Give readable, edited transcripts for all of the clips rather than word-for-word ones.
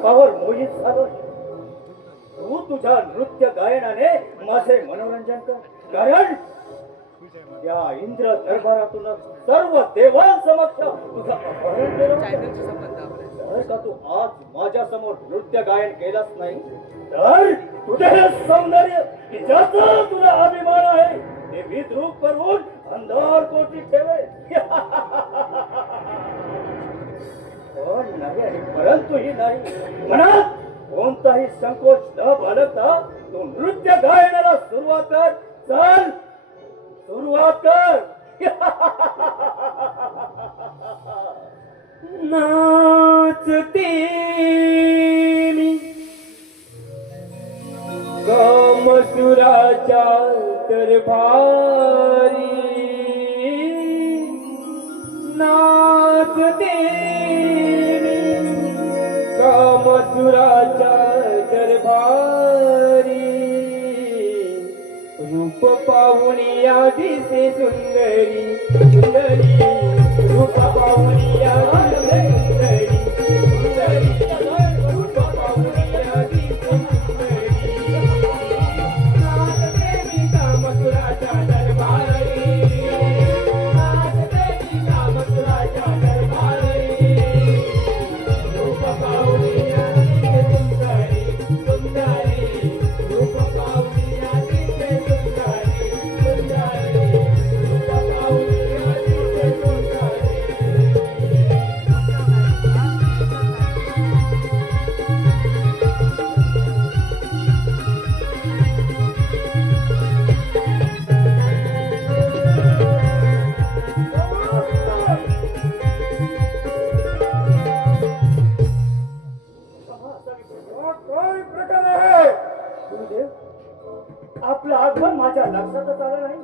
रूपावर मोहित झालो. तू तुझ्या नृत्य गायनाने माझे मनोरंजन कर, कारण या इंद्र दरबारातून सर्व देवांसमक्ष तुझं अपहरण केलं. जर का तू आज माझ्या समोर नृत्य गायन केलंच नाही तर तुझे हे सौंदर्य की ज्याचा तुला अभिमान आहे ते विद्रूप करून अंधार कोटी ठेवे. पण नाही आणि परंतु ही नाही, मनात कोणताही संकोच न बाळगता तू नृत्य गायनाला सुरुवात कर. चल सुरुवात कर. नाचते मी कामसुराच्या दरबारी, नाचते मी कामसुराच्या दरबारी. रूप पाहुनिया दिसे सुंदरी सुंदरी, रूप पाहुनिया दिसे सुंदरी सुंदरी, रूप पाहुनिया दिसे सुंदरी. नाचते मी कामसुराच्या दरबारी, नाचते मी कामसुराच्या दरबारी. रूप पाहुनिया दिसे सुंदरी सुंदरी, रूप पाहुनिया दिसे सुंदरी सुंदरी, रूप पाहुनिया दिसे सुंदरी. काय प्रकार आहे? गुरुदेव, आपलं आगमन माझ्या लक्षातच आलं नाही.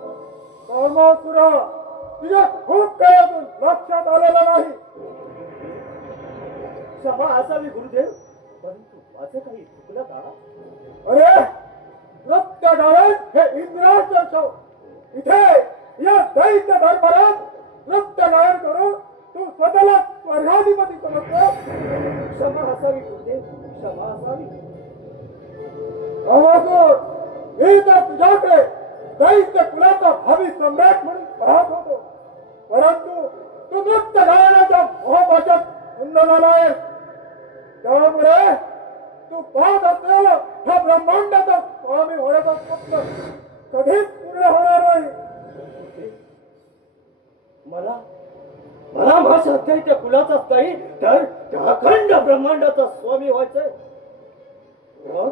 कामासुरा, तुझ्या खूप काळातून लक्षात आलेला नाही. क्षमा असावी गुरुदेव, परंतु माझं काही चुकलं का? अरे नृत्य गायन हे इंद्राचं शव. इथे या दैत्य दरबारात नृत्य गायन करून तू स्वतःला स्वर्गाधिपती समजतो. क्षमा असावी गुरुदेव, क्षमा असावी. कामासुर, मी तर तुझ्याकडे दैत्य कुलाचा भावी सम्राट म्हणून पाहत होतो, परंतु तू नृत्य गायनाच्या मोहपाशात गुंत झाला आहेस. त्यामुळे तू पाहत असलेला हा ब्रह्मांडाचा स्वामी होण्याचा स्वप्न कधीच पूर्ण होणार नाही. मला मला माझ्या दैत्य कुलाचाच नाही तर त्या अखंड ब्रह्मांडाचा स्वामी व्हायचंय. मग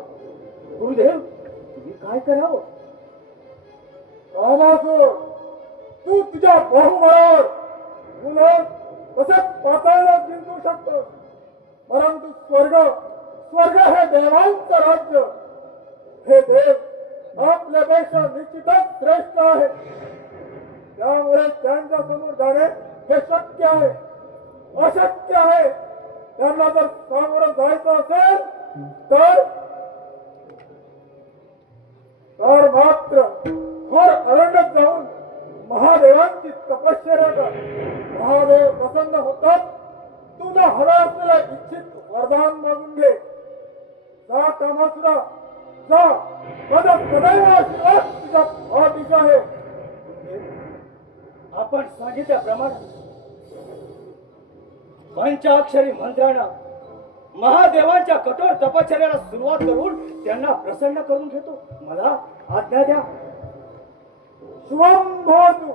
गुरुदेव, तुम्ही काय करावं? कामासुर, तू तुझ्या बहुबळावर मुलं तसेच पाताळाला जिंकू शकतोस, परंतु स्वर्ग स्वर्ग हे देवांचं राज्य. हे देव आपल्यापेक्षा निश्चितच श्रेष्ठ आहे. त्यामुळे त्यांच्या समोर जाणे हे शक्य आहे. अशक्य आहे त्यांना जर सामोरं जायचं असेल तर मात्र थोर अरण्यात जाऊन महादेवांची तपश्चर्या कर. महादेव प्रसन्न होतात. तुला हवं असलेलं इच्छित वरदान मागून घे. जा कामासुरा, जा. माझा सदैव आशीर्वाद तुझ्या पाठीशी आहे. आपण सांगितल्याप्रमाणे पंचाक्षरी मंत्रानं महादेवांच्या कठोर तपश्चर्याला सुरुवात करून त्यांना प्रसन्न करून घेतो. मला आज्ञा द्या. शुभम भवतु.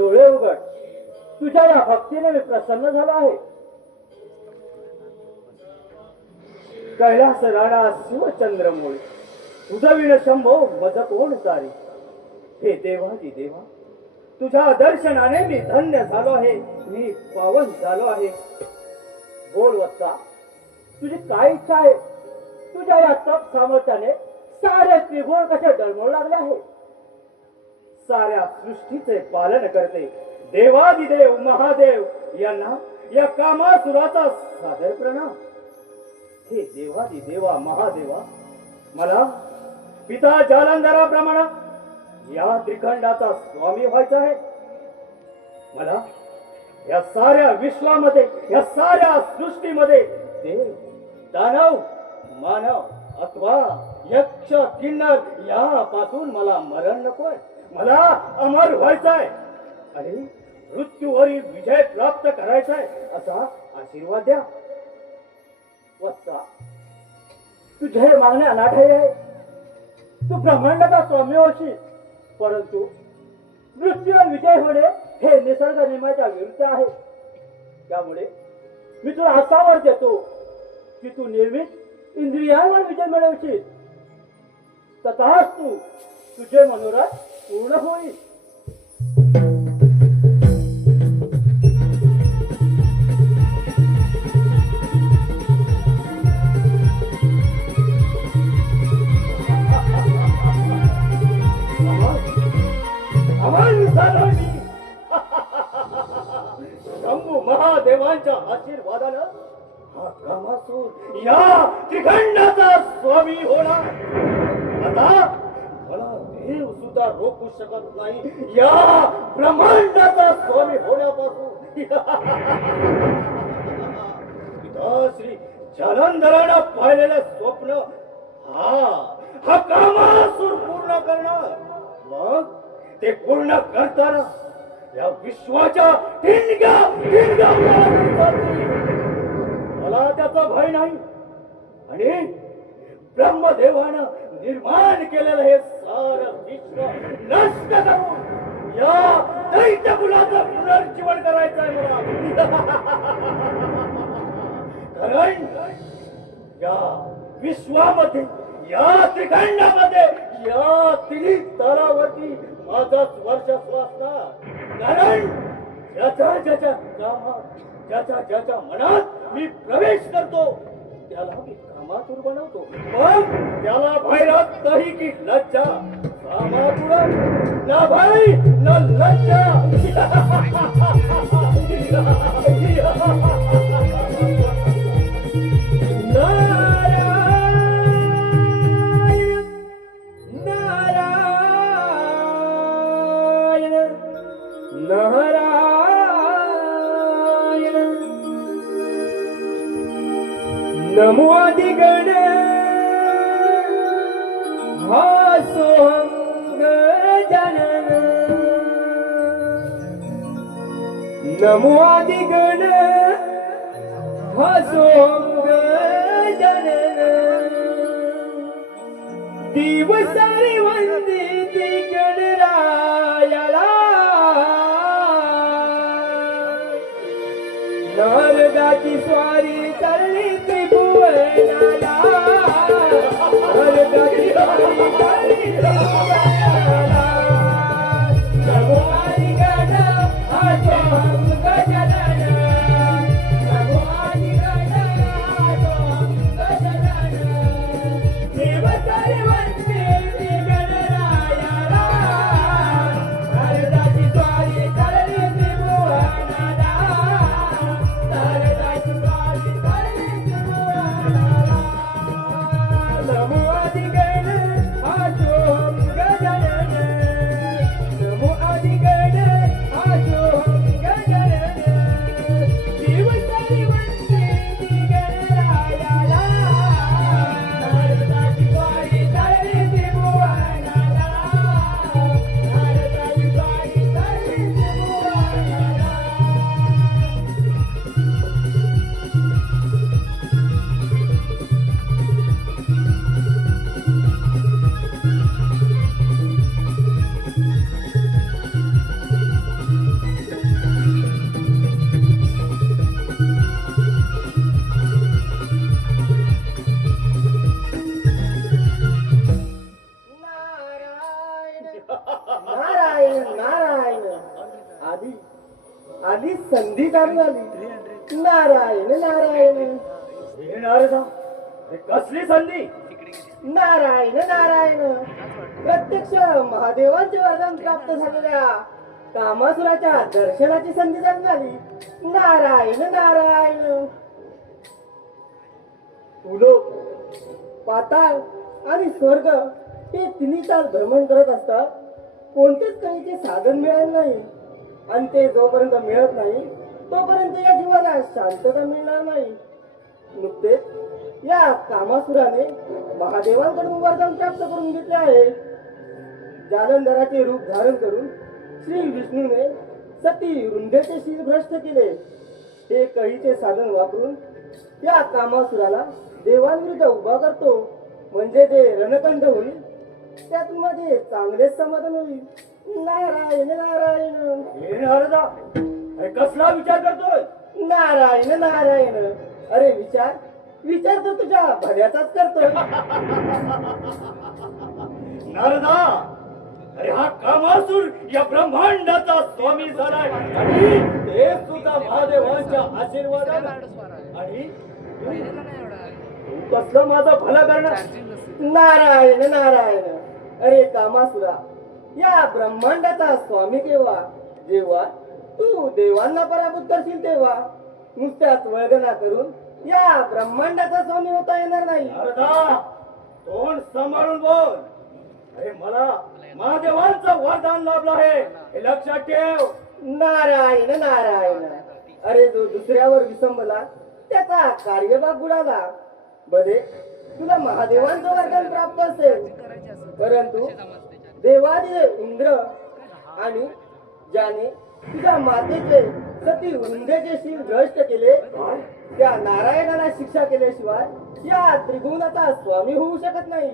डोळे उघड. तुझ्या या भक्तीने मी प्रसन्न झालो आहे. कैलास राणा शिवचंद्रमूळ तुझविण शंभो मज कोण सारी. हे देवाजी देवा, तुझ्या दर्शनाने मी धन्य झालो आहे, मी पावन झालो आहे. बोल वत्सा, तुझी काय इच्छा आहे? तुझ्या या तप सामर्थ्याने सारे त्रिगुण कसे डळमळू लागले आहे. साऱ्या सृष्टीचे पालन करते देवादिदेव महादेव यांना या कामासुराचा सादर प्रणाम. हे देवादिदेवा महादेवा, मला पिता जालंधराप्रमाणे या त्रिखंडाचा स्वामी व्हायचा आहे. मला या साऱ्या विश्वामध्ये, या साऱ्या सृष्टीमध्ये देव, दानव, मानव अथवा यक्ष किन्नर यापासून मला मरण नकोय. मला अमर व्हायचंय आणि मृत्यूवरील विजय प्राप्त करायचाय असा आशीर्वाद द्या. वत्सा, तुझे मागणे अनाठाई आहे. तू ब्रह्मांडाचा स्वामी होशील, परंतु मृत्यूवर विजय होणे हे निसर्ग नियमाच्या विरुद्ध आहे. त्यामुळे मी तुला असा वर देतो की तू निर्मित इंद्रियांवर विजय मिळवशील. तथास्तु तुझे मनोरथ पूर्ण होईल. शंभू महादेवांच्या आशीर्वादानं हा कामासूर या त्रिखंडाचा स्वामी होणार. आता मला देव सुद्धा रोखू शकत नाही या ब्रह्मांडाचा स्वामी होण्यापासून. पिता श्री जालंधरानं पाहिलेलं स्वप्न हा कामासूर पूर्ण करणार. मग ते पूर्ण करताना या विश्वाच्या ठिणग्या मला त्याचा भय नाही. आणि ब्रह्मदेवानं निर्माण केलेलं हे सारं विश्व नष्ट करून या दैत्य कुलाचं पुनर्जीवन करायचं आहे मला. कारण या विश्वामध्ये, या त्रिखंडामध्ये, या तिन्ही स्तरावरती माझाच वर्चस्व असणार. कारण ज्याच्या ज्याच्या कामात, ज्याच्या ज्याच्या मनात मी प्रवेश करतो त्याला मी कामातूर बनवतो. मग त्याला भैरत नाही की लज्जा. कामातूर ना भय ना लज्जा. नमो आदिगण हा सोहम गजानन. नमो आदिगण हा सोहम गजानन. दिवसारी वंदिती गणरायाला. नारदाची स्वारी चालली त्रिभुवनाला. नारदाची स्वारी चालली त्रिभुवनाला. नमो आदिगण हा सोहम गजानन. नमो आदिगण हा सोहम गजानन. देवतारी वंदिती गणरायाला. नारदाची स्वारी चालली त्रिभुवनाला. नमो आदिगण हा सोहम संधी चालू झाली. नारायण नारायण हे नारदा, हे कसली संधी? नारायण नारायण प्रत्यक्ष महादेवांचे वरदान प्राप्त झालेल्या कामासुराच्या दर्शनाची संधी चालू झाली. नारायण नारायण उलोक, पाताळ आणि स्वर्ग हे तिन्ही ताल भ्रमण करत असतात. कोणतेच कळीचे साधन मिळाले नाही आणि ते जोपर्यंत मिळत नाही तोपर्यंत या जीवाला शांतता मिळणार नाही. नुकतेच या कामासुराने महादेवांकडून वरदान प्राप्त करून घेतले आहे. जालंधराचे रूप धारण करून श्री विष्णूने सती वृंदेचे शील भ्रष्ट केले. हे कळीचे साधन वापरून या कामासुराला देवांविरुद्ध उभा करतो, म्हणजे ते रणकंद होईल. त्यातून माझे चांगलेच समाधान होईल. नारायण नारायण हे नारदा, हे कसला विचार करतोय? नारायण नारायण अरे विचार विचार तर तुझ्या भल्याचाच करतोय. नारदा, अरे हा कामासूर या ब्रह्मांडाचा स्वामी झालाय आणि ते सुद्धा महादेवांच्या आशीर्वादाने. आणि तू कसलं माझा भला करणार? नारायण नारायण अरे कामासुरा, या ब्रह्मांडाचा स्वामी केव्हा? जेव्हा तू देवांना पराभूत करशील तेव्हा. नुसत्याच वळगना करून या ब्रह्मांडाचा स्वामी होता येणार नाही. नारदा, तोंड सांभाळून बोल. अरे मला महादेवांचं वरदान लाभलं आहे, हे लक्षात ठेव. नारायण नारायण अरे जो दुसऱ्यावर विसंबला त्याचा कार्यभाग बुडाला. बरे तुला महादेवांचं वरदान प्राप्त असेल, परंतु देवादिदेव इंद्र आणि ज्याने तुझ्या मातेचे सती वृंदेचे शील भ्रष्ट केले त्या नारायणाला शिक्षा केल्याशिवाय या त्रिभुवनाचा स्वामी होऊ शकत नाही.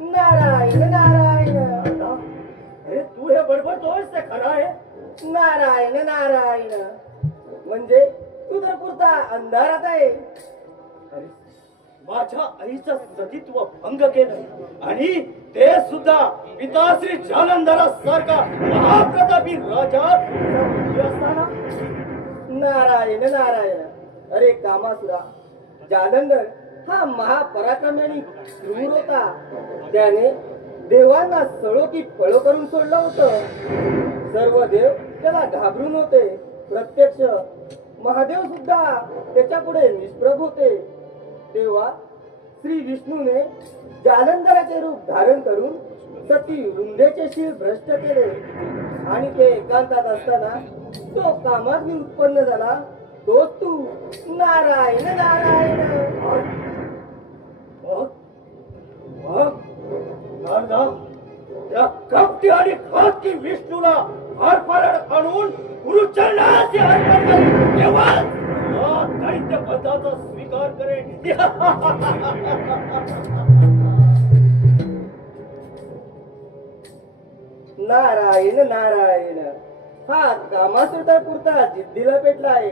नारायण नारायण अरे तू हे बडबडतोयस ते खरं आहे? नारायण नारायण म्हणजे तू तर पुरता अंधारात आहे. अरे, माझ्या आईचं सतीत्व भंग केलं आणि ते सुद्धा पिताश्री जालंधरा सारखा महाप्रतापी राजा असताना. नारायण नारायण अरे कामासुरा, जालंधर हा महापराक्रमी आणि क्रूर होता. त्याने देवांना सळो की पळो करून सोडलं होतं. सर्व देव त्याला घाबरून होते. प्रत्यक्ष महादेव सुद्धा त्याच्या पुढे निष्प्रभ होते. तेव्हा श्री विष्णूने जालंधराचे रूप धारण करून सती वृंदेचे शील भ्रष्ट केले आणि ते एकांतात असताना तो कामाग्नी उत्पन्न झाला. तोच तू. नारायण नारायण मग मग नारदा, त्या कपटी आणि खाकी विष्णूला फारफारड आणून गुरुचरणाचे अर्पण कर. तेव्हा या दैत्य पदाचा स्वीकार करेन. नारायण नारायण हा कामासुर तर पुरता जिद्दीला पेटला आहे.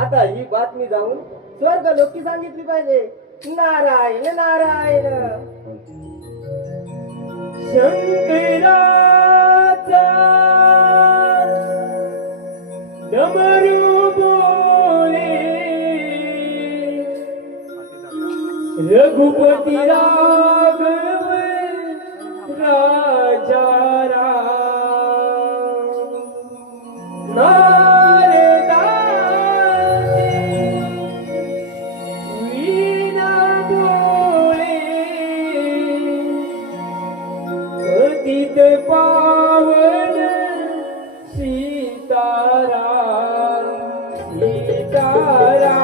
आता ही बातमी जाऊन स्वर्ग लोकी सांगितली पाहिजे. नारायण नारायण शंकराचा डमरू बोले रघुपती राघव राजा पावन सीताराम सीताराम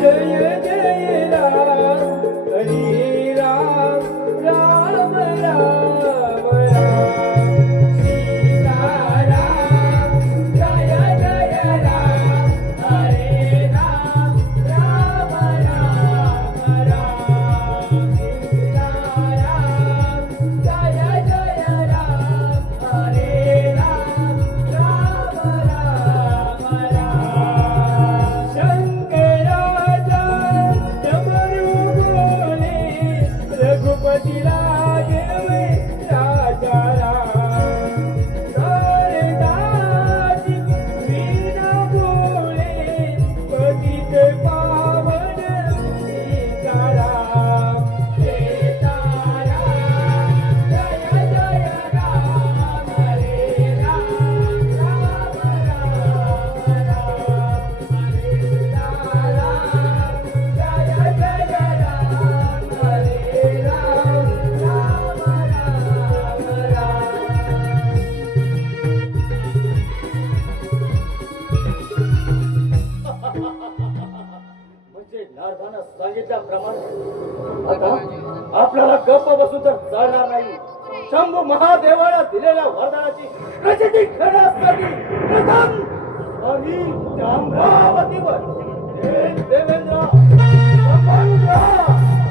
जय जय राम हरे राम राम राम राम सीताराम जय जय राम हरे राम राम राम राम सीताराम जय जय राम हरे बसून तर चालणार नाही. शंभू महादेवाला दिलेल्या वरदानाची प्रचिती घेण्यासाठी प्रथम आणि त्या अमरावतीवर हे देवेंद्र सांभाळून राहा.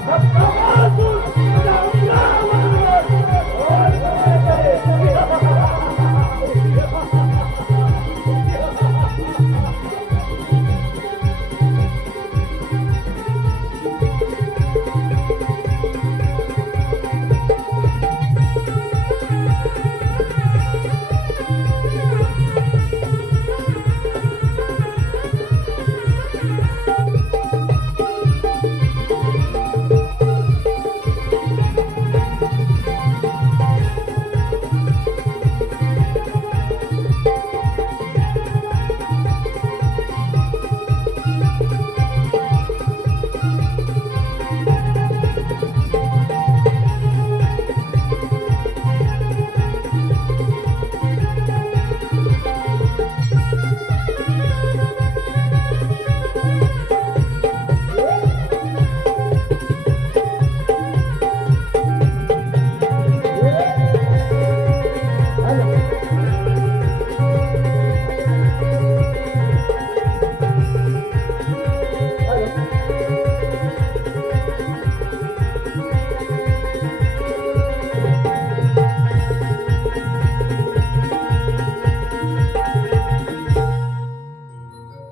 सत्तापासून त्या अमरावतीवर वर करायचे.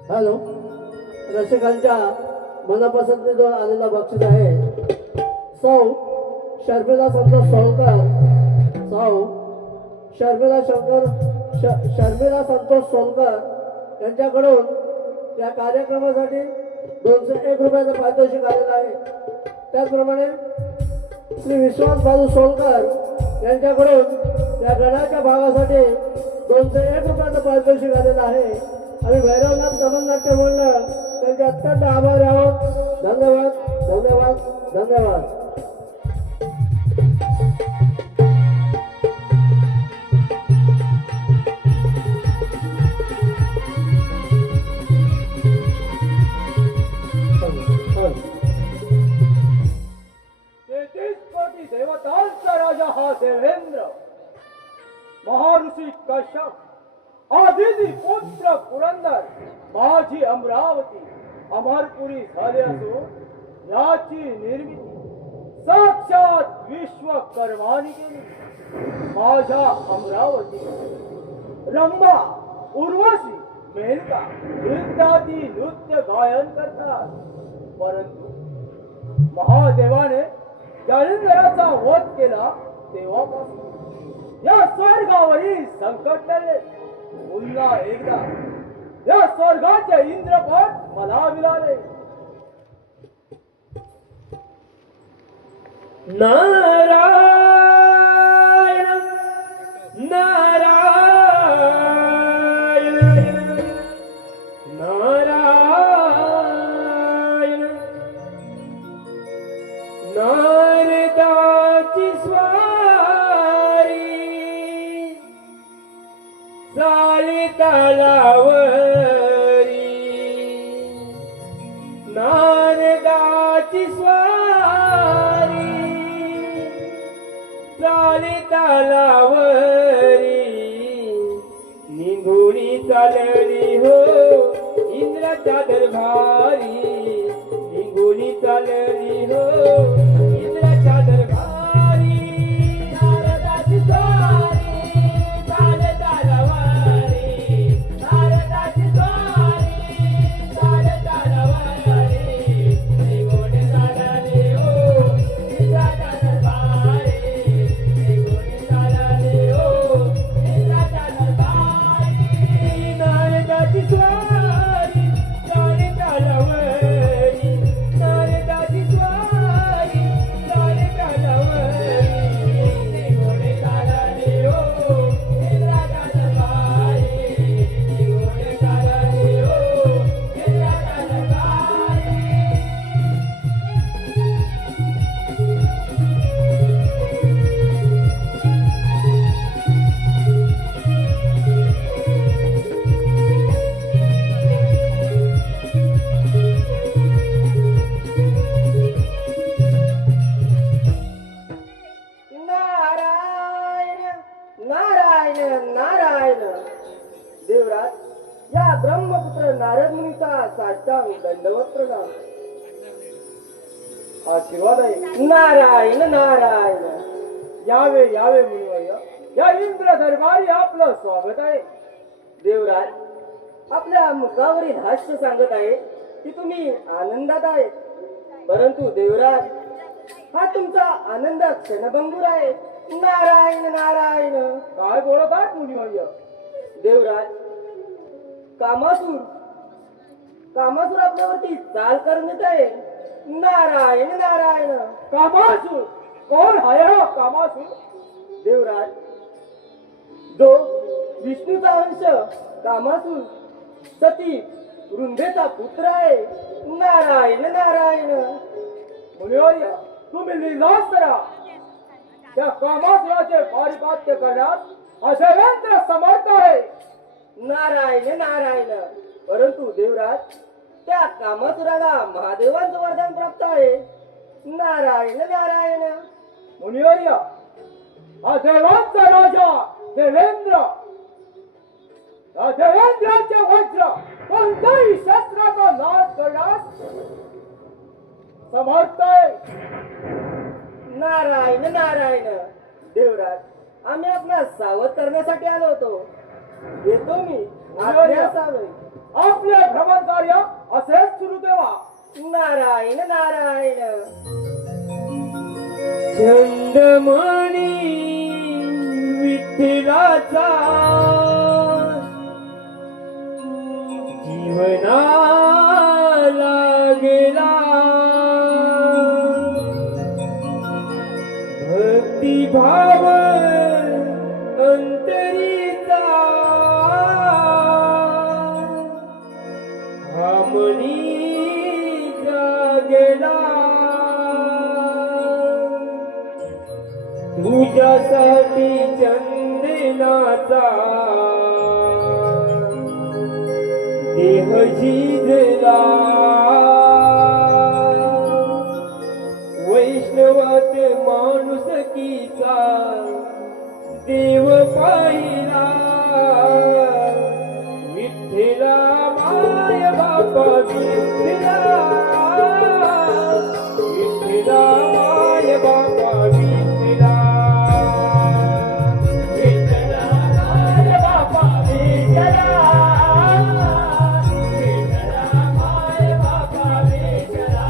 हॅलो, रसिकांच्या मनपसंतीचा आलेला बक्षीस आहे सौ शर्मिला संतोष सोलकर. शर्मिला संतोष सोलकर यांच्याकडून या कार्यक्रमासाठी 201 रुपयाचा पारितोषिक आलेला आहे. त्याचप्रमाणे श्री विश्वास बाबू सोलकर यांच्याकडून या गणाच्या भागासाठी 201 रुपयाचं पारितोषिक आलेलं आहे. आम्ही भैरवनाथ तमन्नाट्य मंडळ त्यांचे अत्यंत आभारी आहोत. धन्यवाद, धन्यवाद, धन्यवाद. तेहतीस कोटी देवतांचा राजा हा देवेंद्र, महर्षी कश्यप, आदिती पुत्र पुरंदर, माझी अमरावती अमरपुरी झाले असून याची निर्मिती साक्षात विश्वकर्माने केली. माझ्या अमरावती रंभा, उर्वशी, मेनका इत्यादी नृत्य गायन करतात. परंतु महादेवाने ज्या इंद्राचा वध केला तेव्हापासून या स्वर्गावरील संकट टळले. पुन्हा एकदा या स्वर्गाचे इंद्रपद मला मिळाले. नारायण नारायण नारायण नारदाची स्वारी झाली तलावरी. नारदाची स्वारी झाली तलावरी. निघुणी चालली हो इंद्राच्या दरबारी. निघुणी चालली हो इंद्राच्या दरबारी. नारदाची स्वारी झाली तलावरी. नारदाची स्वारी झाली तलावरी. निघुणी चालली हो इंद्राच्या दरबारी. निघुणी चालली हो इंद्राच्या दरबारी. नारदाची स्वारी झाली तलावरी. नारदाची स्वारी नारायण नारायण. देवराज या ब्रह्मपुत्र नारद मुनीचा साष्टांग दंडवत प्रणाम. आशीर्वाद आहे. नारायण नारायण. यावे यावे मुनिवर्य, या इंद्र दरबारी आपलं स्वागत आहे. देवराज आपल्या मुखावरील हास्य सांगत आहे की तुम्ही आनंदात आहे. परंतु देवराज हा तुमचा आनंद क्षणभंगूर आहे. नारायण नारायण. काय बोलत आहात मुनिवर्य? देवराज कामासूर कामासूर आपल्यावरती चाल करण्यात आहे. नारायण नारायण. कामासूर? कोण आहे हा कामासूर? देवराज जो विष्णूचा अंश कामासूर सती वृंदेचा पुत्र आहे. नारायण नारायण. मुनिवर्य, तुम्ही निलास करा. त्या कामासुराचे पारिपात्य करण्यास अजयंत्र समर्थ आहे. नारायण नारायण. परंतु देवराज त्या कामासुराला महादेवांचं वरदान प्राप्त आहे. नारायण नारायण. मुनिवर्य, हा देवांचा राजा देवेंद्र, या देवेंद्राचे वज्र कोणत्याही शस्त्राचा नाश करण्यास समर्थ आहे. नारायण नारायण. देवराज आम्ही आपणास सावध करण्यासाठी आलो होतो. येतो मी. आज्ञा सावध. आपले भ्रमण कार्य असेच सुरू ठेवा. नारायण नारायण. चंदमणी विठ्ठलाचा जीवना लागेला, भक्तिभाव अंतरीचा हमनी जागेला. तुझ्यासाठी चंदनाचा देह झिजला, वैष्णवात माणुसकीचा देव पाहिला. विठ्ठला माय बापा विठ्ठला, विठ्ठला माय बापा विठ्ठला, विठ्ठला माय बापा विठ्ठला, विठ्ठला माय बापा विठ्ठला.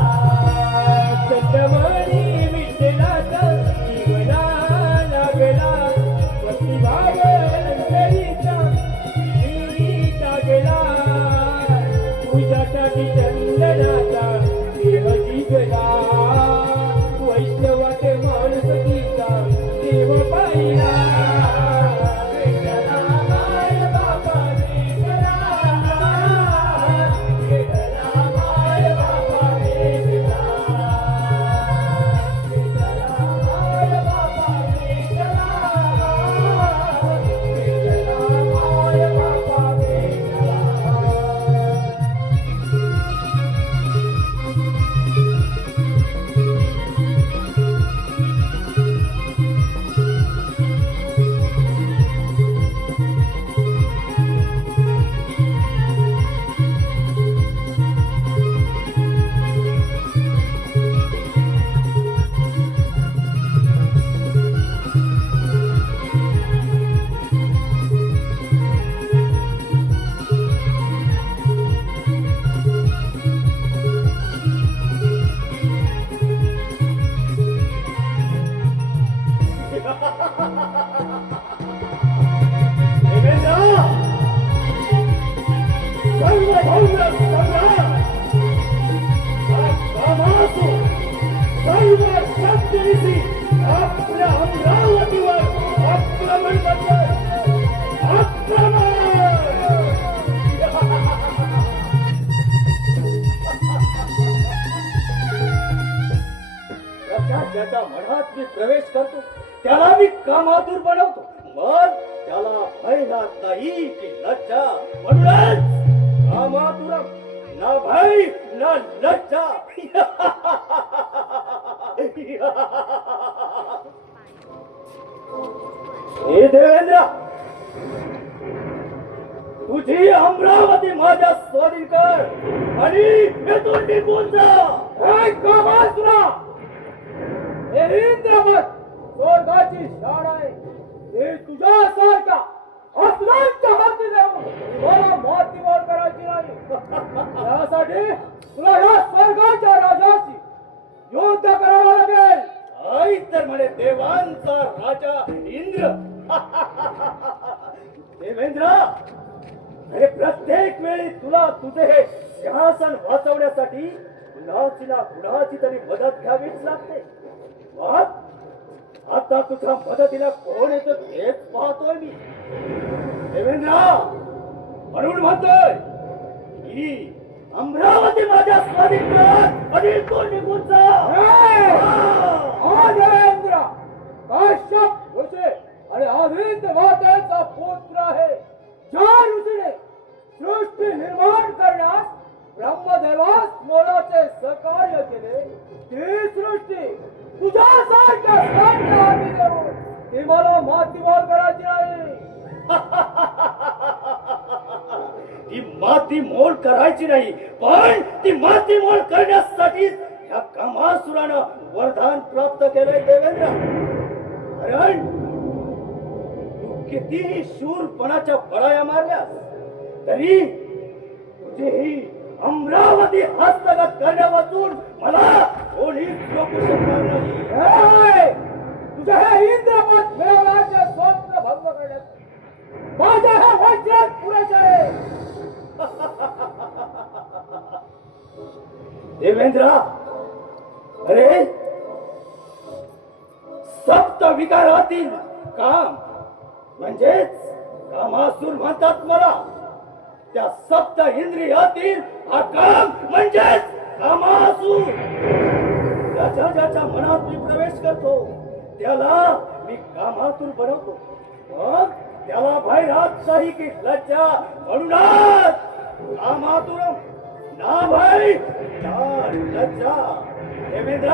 चंदमणी विठ्ठलाचा जीवना लागला, भक्तिभाव अंतरीचा जीविता गेला. तुझ्यासाठी चंदनाचा देह जिंकला, वैष्णवाचे माणुसकीचा देव पाहिला. विठ्ठला माय बापा विठ्ठला, विठ्ठला माय बापा विठ्ठला, विठ्ठला माय बापा विठ्ठला, विठ्ठला माय बापा विठ्ठला. आपल्या अमरावतीवर आक्रमण करतोय. आक्रमण. ज्याच्या मनात मी प्रवेश करतो त्याला मी कामातूर बनवतो. मग त्याला भय राहत नाही की लज्जा. म्हणूनच कामातुरम ना भय ना लज्जा. हे देवेंद्र, तुझी अमरावती माझ्या स्वाधीन कर आणि येथून निघून जा. हे कामासुरा, हे इंद्रमत स्वर्गाची शाळा आहे. हे तुझ्यासारख्या असुरांच्या हाती देऊन मला मातीमोल करायची नाही. त्यासाठी तुला या स्वर्गाच्या राजाशी युद्ध करावं लागेल. आई तर म्हणे देवांचा राजा इंद्र. देवेंद्र, अरे प्रत्येक वेळी तुला तुझे हे सिंहासन वाचवण्यासाठी कुणाची ना कुणाची तरी मदत घ्यावीच लागते. मग आता तुझ्या मदतीला कोण येतं तेच पाहतोय मी. देवेंद्र, म्हणून म्हणतोय ही अमरावती माझ्या स्वाधीन कर आणि तो निघून जा. हा देवेंद्र काश्यप ऋषी आणि अरविंद मातेचा पुत्र आहे. ज्या ऋषीने सृष्टी निर्माण करण्यास ब्रह्मदेवास मोलाचे सहकार्य केले, ती सृष्टी तुझ्यासारख्या स्वामीच्या हाती देऊन ती मला मातीमोल करायची नाही. ती माती मोल करायची नाही, पण ती माती मोल करण्यासाठी या कामासुरानं वरदान प्राप्त केलंय. देवेंद्र, कारण तू कितीही शूरपणाच्या बळाया मारल्यास तरी तुझी ही अमरावती हस्तगत करण्यापासून मला कोणीच रोखू शकणार नाही. हे! तुझे हे इंद्रपद मिळवण्याचे स्वप्न भंग करण्यात माझ्या ह्या वज्रात पुरेसे आहे. देवेंद्र, अरे सप्त विकारातील काम म्हणजेच कामासुर म्हणतात मला. त्या सप्त इंद्रियातील हा काम म्हणजेच कामासुर. ज्याच्या ज्याच्या मनात मी प्रवेश करतो त्याला मी कामातुर बनवतो. मग त्याला बाहेरात काही की लज्जा म्हणूनच कामातुरम ना भाई ना लज्जा. देवेंद्र,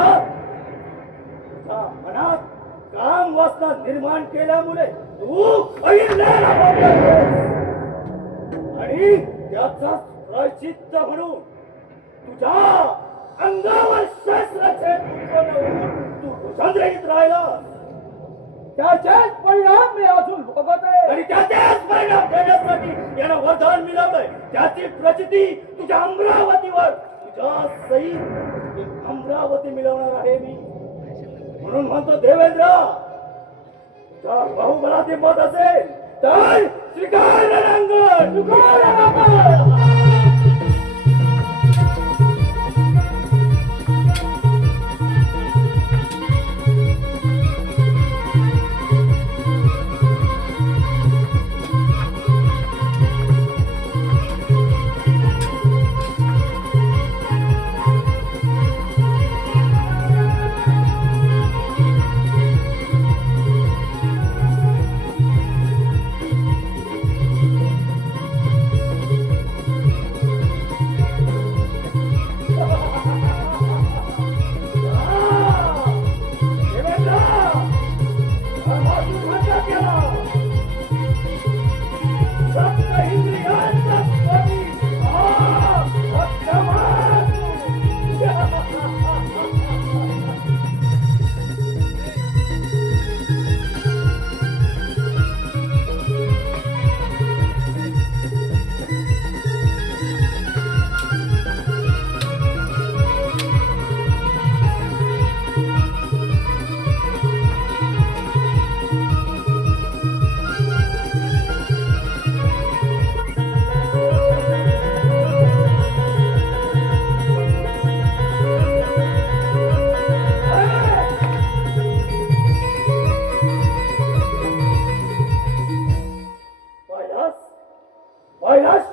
तुझ्या मनात काम वासना निर्माण केल्यामुळे तू अहिल्याला भोगतोस. आणि त्याचा प्रायश्चित्त म्हणून तुझ्या अंगावर शस्त्रछेद उत्पन्न होऊन तू संग्रहित राहिला. त्याचेच परिणाम मी अजून भोगत आहे. आणि त्याचेच परिणाम देण्यासाठी यानं वरदान मिळवलंय. त्याची प्रचिती तुझ्या अमरावतीवर तुझ्या सहित मी अमरावती मिळवणार आहे मी. म्हणून म्हणतो देवेंद्र, तुझ्या बाहुबलाची मत असेल तर स्वीकार रणांगण, स्वीकार रणांगण.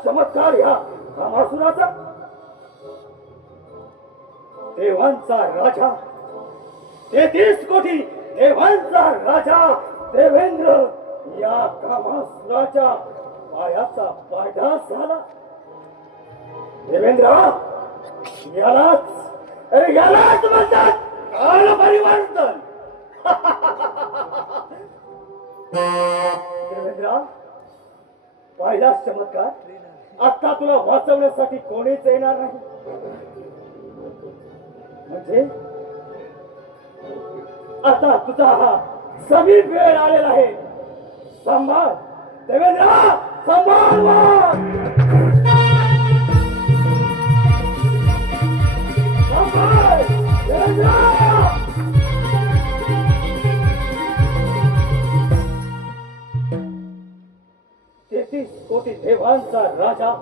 चमत्कार ह्या कामासुराचा. देवांचा राजा, 33 कोटी देवांचा राजा देवेंद्र या कामासुराच्या पायाचा पायदास झाला. देवेंद्र, यालाच म्हणतात काळ परिवर्तन. देवेंद्र, पाहिलाच चमत्कार. आता तुला वाचवण्यासाठी कोणीच येणार नाही. म्हणजे आता तुझा हा समीप वेळ आलेला आहे. सांभाळ देवेंद्र, सांभाळ वाघ. सांभाळ देवेंद्र. 33 कोटी देवांचा राजा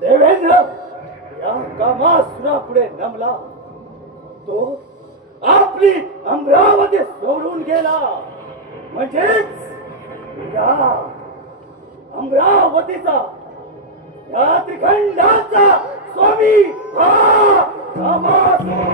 देवेंद्र या कामासुरापुढे नमला. तो आपली अमरावती सोडून गेला. म्हणजेच या अमरावतीचा, या त्रिखंडाचा स्वामी हा रामासुर.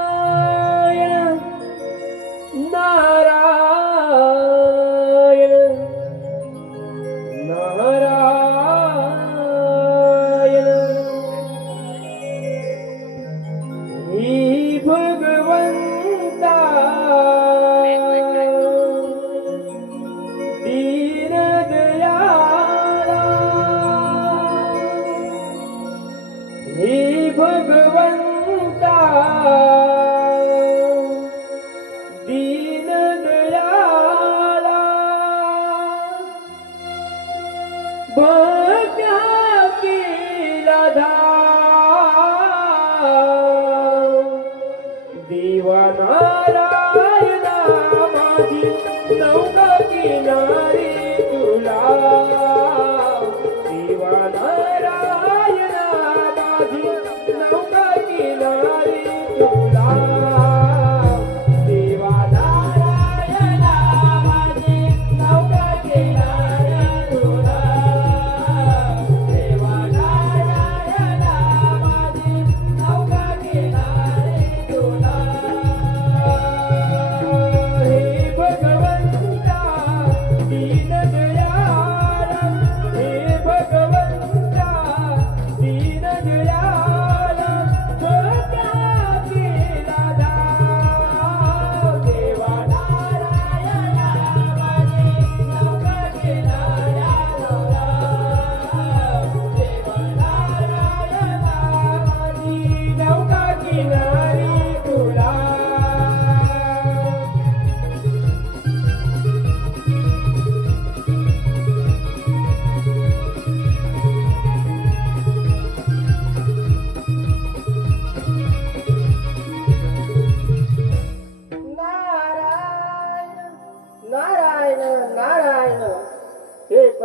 नारायण नारायण नारायण ही भगवंता दीन दयाला ही भगवंता दीन दयाला भक्त्या केला देवा नारायणा माझी नौका किनारी तुला देवा नारायणा माझी नौका किनारी तुला देवा नारायणा माझी नौका किनारी तुला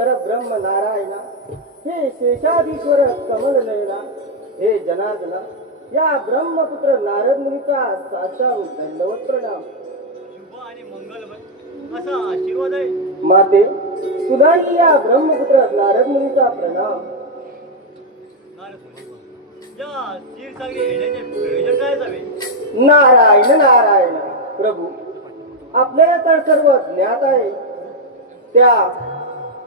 परब्रह्म नारायणा, हे शेषाधीश्वर कमल नयना, हे जनार्दना, या ब्रह्मपुत्र नारद मुनीचा साष्टांग दंडवत प्रणाम. शुभ आणि मंगलमय असा आशीर्वाद आहे. माते, तुलाही या ब्रह्मपुत्र नारद मुनीचा प्रणाम. या क्षीरसागरी येण्याचे प्रयोजन काय असावे? नारायण नारायण. प्रभू, आपल्याला तर सर्व ज्ञात आहे. त्या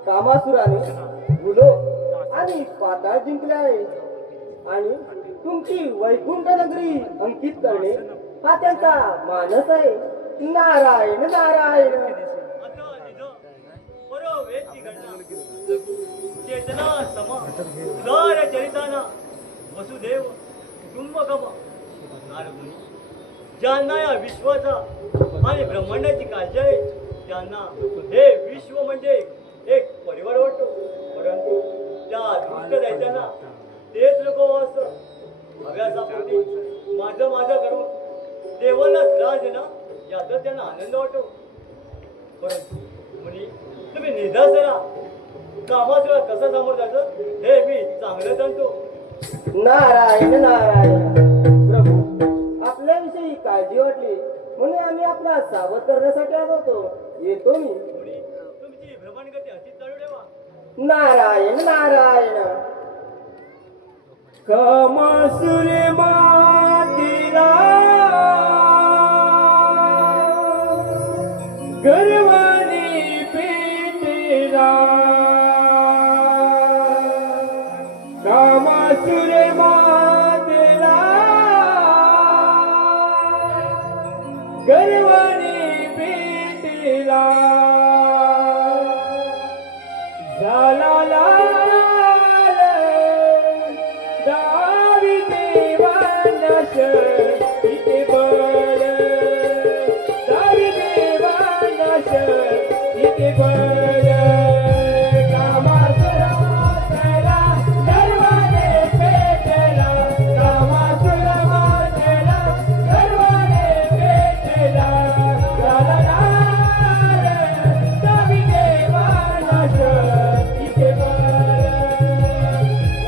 कामासुराने भूलोक आणि पाताळ जिंकले आहे आणि तुमची वैकुंठ नगरी अंकित करणे हा त्यांचा मानस आहे. नारायण नारायण. आता निज परोवेची घटना चेतना समा उदार चरिताना वसुदेव कुटुंबकम नारदमुनी, ज्यांना या विश्वाचा आणि ब्रह्मांडाची काळजी आहे, त्यांना हे विश्व म्हणजे एक परिवार वाटतो. परंतु त्या दुष्ट दैत्यांना तेच नको असं. हव्यासापोटी माझं माझं करून देवाला त्रास देणं याचा त्यांना आनंद वाटतो. परंतु मुनी, तुम्ही निदासरा कामाचं कसं समोर जायचं हे मी चांगलं जाणतो. नारायण नारायण. प्रभू, आपल्याविषयी काळजी वाटली म्हणून आम्ही आपला सावध करण्यासाठी आलो होतो. येतो मी. मुनी, तुमची भ्रमणगती अशीच चालू ठेवा. नारायण नारायण. कामासुरे मातेला गर्वाने पेटेला, कामासुरे मातेला गर्वाने पेटेला, झाला लाल दावी देवानश इथे बळ, दावी देवानश इथे बळ. कामासुरा मातेला गर्वाने पेटेला, कामासुरा मातेला गर्वाने पेटेला, झाला लाल दावी देवानश इथे बळ,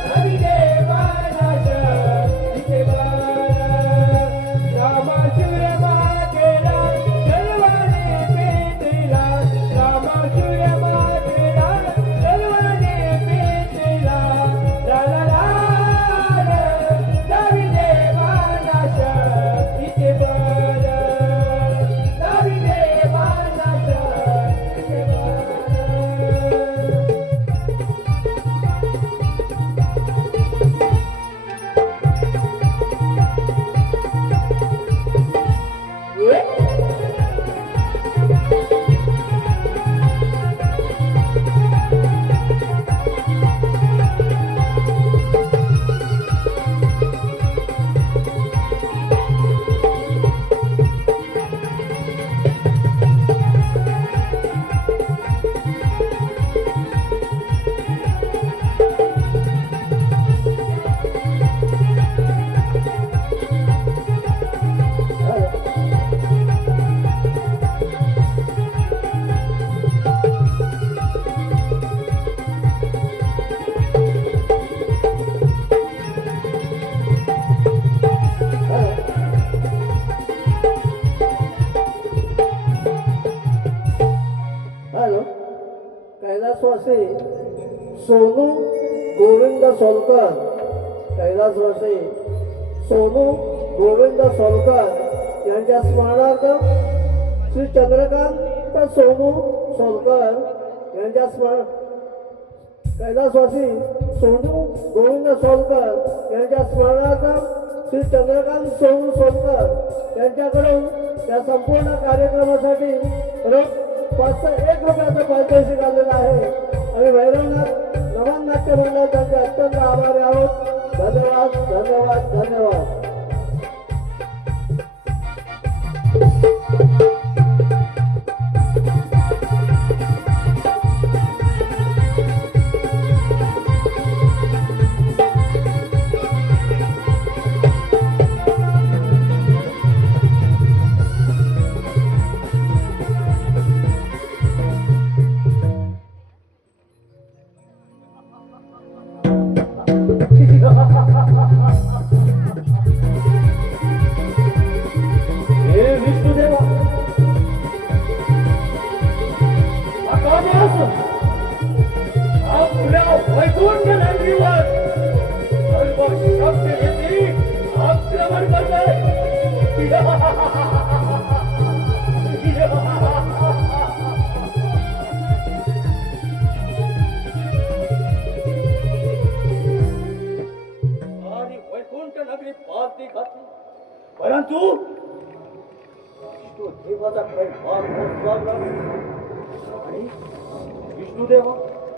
दावी देवानश इथे बळ. कामासुरा मातेला गर्वाने पेटेला, कामासुरा मातेला गर्वाने पेटेला, झाला लाल दावी देवानश इथे बळ, दावी देवानश इथे बळ. हॅलो, कैलासवासी सोनू गोविंद सोलकर, कैलासवासी सोनू गोविंद सोलकर यांच्या स्मरणार्थ श्री चंद्रकांत सोनू सोलकर यांच्या स्मरण, कैलासवासी सोनू गोविंद सोलकर यांच्या स्मरणार्थ श्री चंद्रकांत सोनू सोलकर यांच्याकडून या संपूर्ण कार्यक्रमासाठी रोख 501 रुपयाचा पारितोषिक आलेला आहे. आम्ही भैरवनाथ नमन नाट्य मंडळ त्यांचे अत्यंत आभारी आहोत. धन्यवाद धन्यवाद धन्यवाद. तुला वैकुंठ नगरीवर सर्व शक्तिनिधी आक्रमण करते. आणि वैकुंठ नगरी पालती घातली, परंतु विष्णुदेवाचा काही भाग लागला आणि विष्णुदेवा,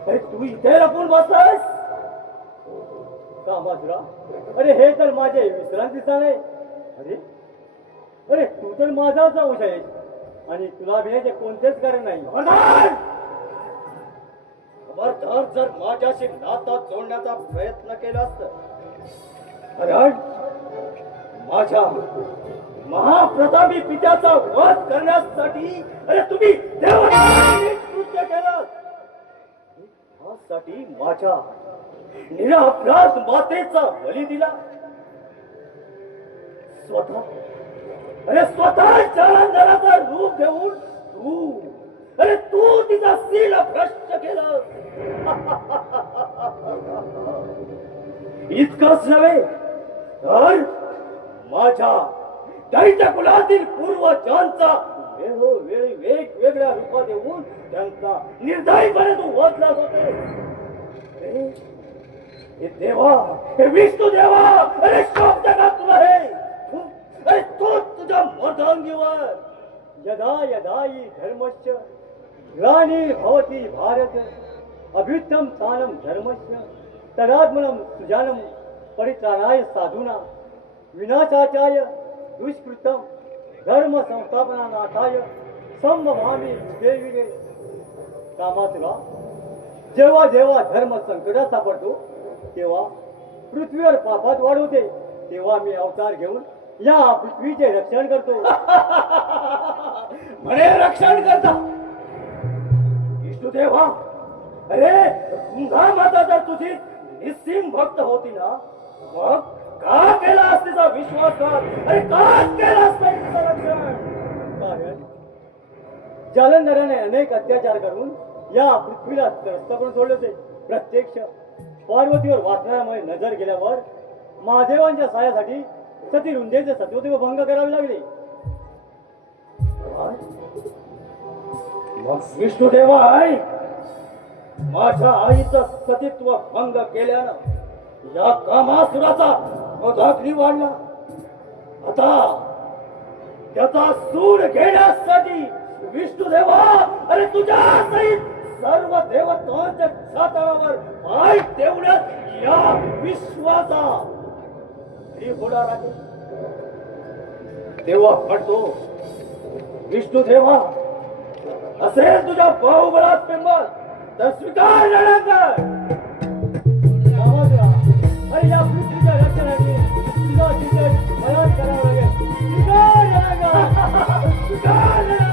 अरे तू इथे लपून बसलास का माजुरा? अरे हे तर माझे विश्रांतीचा नाही. अरे अरे तू तर माझाच अंश आहेस आणि तुला भेटायचे कोणतेच कारण नाही. खबरदार! खबरदार जर माझ्याशी नाता जोडण्याचा प्रयत्न केला असत, कारण माझ्या महाप्रतापी पित्याचा वध करण्यासाठी अरे तुम्ही देवाने कृत्य केलं. त्यासाठी माझ्या निरपराध मातेचा बली दिला. स्वतः जालंधराचा रूप घेऊन तू तिचा शील भ्रष्ट केलं. इतकंच नव्हे तर माझ्या दैत्य कुलातील पूर्वजांचा वेळोवेळी वेगवेगळ्या रूपात येऊन त्यांचा निर्दयीपणे तू वधलाच होते. हे देवा, हे विष्णू देवा, अरे शोक जगात तुला हे. अरे तू तुझ्या मर्दांगीवर यदा यदा हि धर्मस्य ग्लानी भवति भारत अभ्युत्थम स्थानं धर्मस्य तदात्मनं सुजानं परित्राणाय साधूना विनाशाचाय दुष्कृतं धर्म संस्थापनानाथाय संभवामी देविरे. कामातुला जेव्हा जेव्हा धर्म संकटात सापडतो तेव्हा पृथ्वीवर पापात वाढ होते, तेव्हा मी अवतार घेऊन या पृथ्वीचे रक्षण करतो. म्हणे रक्षण करता विष्णुदेवा? अरे तुझा माता जर तुझी निस्सीम भक्त होती ना, मग का केला असतेचा विश्वासघात? अरे का केला असता तिचं रक्षण? कारण जालंधराने अनेक अत्याचार करून या पृथ्वीला त्रस्त करून सोडले होते. प्रत्यक्ष पार्वतीवर वाचण्यामुळे नजर गेल्यावर महादेवांच्या सायासाठी सती रुंदेचे सत्वदेव भंग करावे लागले. मग विष्णुदेवा आहे माझ्या आईचं सतीत्व भंग केल्यानं या कामासुराचा क्रोधाग्नी वाढला. आता त्याचा सूड घेण्यासाठी विष्णुदेवा, अरे तुझ्या सहित सर्व देवतांच्या छातावर पाय ठेवण्यात या विश्वाचा होणार आहे. तेव्हा म्हणतो विष्णुदेवा, असेल तुझ्या बाहुबलात बिंबल तर स्वीकार लढाकर. अरे या पृथ्वीच्या रक्षणासाठी तुझा चिंतन मलाच करावं लागेल. स्वीकार लढाकर, स्वीकार लढाकर.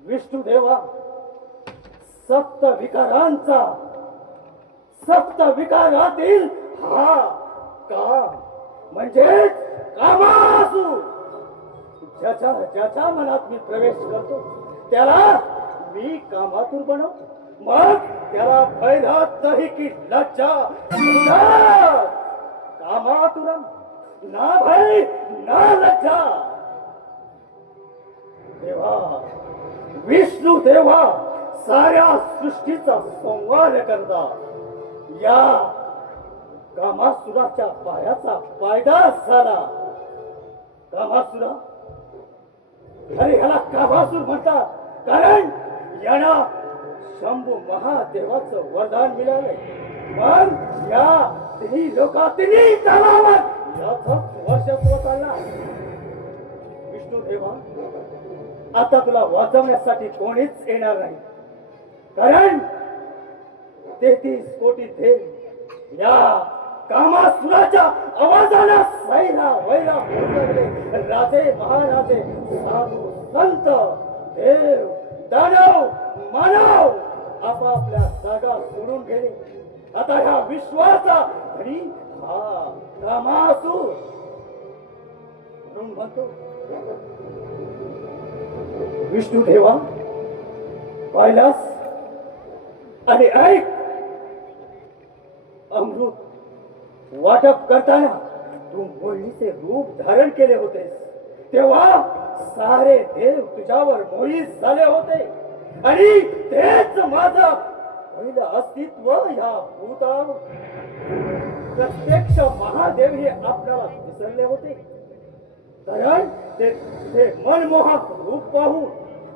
विष्णुदेवा, सप्त विकारांचा, सप्त विकारातील हा काम म्हणजे कामासुर. ज्याच्या ज्याच्या मनात मी प्रवेश करतो त्याला मी कामातुर बनवतो. मग त्याला भय राहत नाही की लज्जा. कामातुरम ना भय ना लज्जा. विष्णू देवा साऱ्या सृष्टीचा संवार करता या कामासुराच्या पायाचा पायदास झाला. कामासुरा, अरे ह्याला कामासुर म्हणतात कारण याला शंभू महादेवाचं वरदान मिळालंय. मग या तिन्ही लोकांनी तलावात याचाच वर्षत्व चालला. विष्णू देवा, आता तुला वाचवण्यासाठी कोणीच येणार नाही कारण 33 कोटी देव या कामासुराच्या आवाजाला सैरा वैरा फुलवले. राजे महाराजे साधू संत देव दानव मानव आपापल्या जागा सोडून गेले. आता ह्या विश्वाचा धनी हा कामासुर म्हणून म्हणतो. विष्णू देवा पाहिलास आणि ऐक, अमृत वाटप करताना तू मोहिनीचे रूप धारण केले होतेस तेव्हा सारे देव तुझ्यावर मोहित झाले होते आणि तेच माझं पहिलं अस्तित्व ह्या भूतावर. प्रत्यक्ष महादेव हे आपल्याला विसरले होते कारण ते मनमोहक रूप पाहून.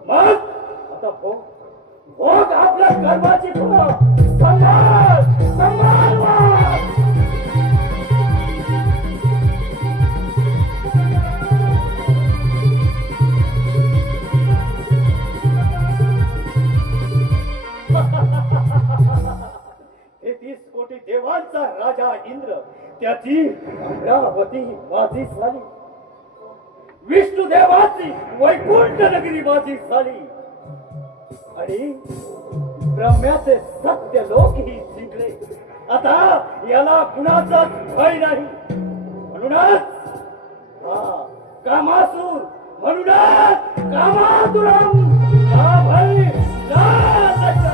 मग आता भोग आपल्या कर्माची फळं. संभाळ संभाळ वाट. हे 30 कोटी देवांचा राजा इंद्र त्याची अमरावती माझी झाली. विष्णू देवाची वैकुंठ नगरी माझी झाली आणि ब्रह्म्याचे सत्य लोकही जिंकले. आता याला कुणाचाच भय नाही. म्हणूनच हा कामासुर, म्हणूनच कामातुरम हा भय नाशक.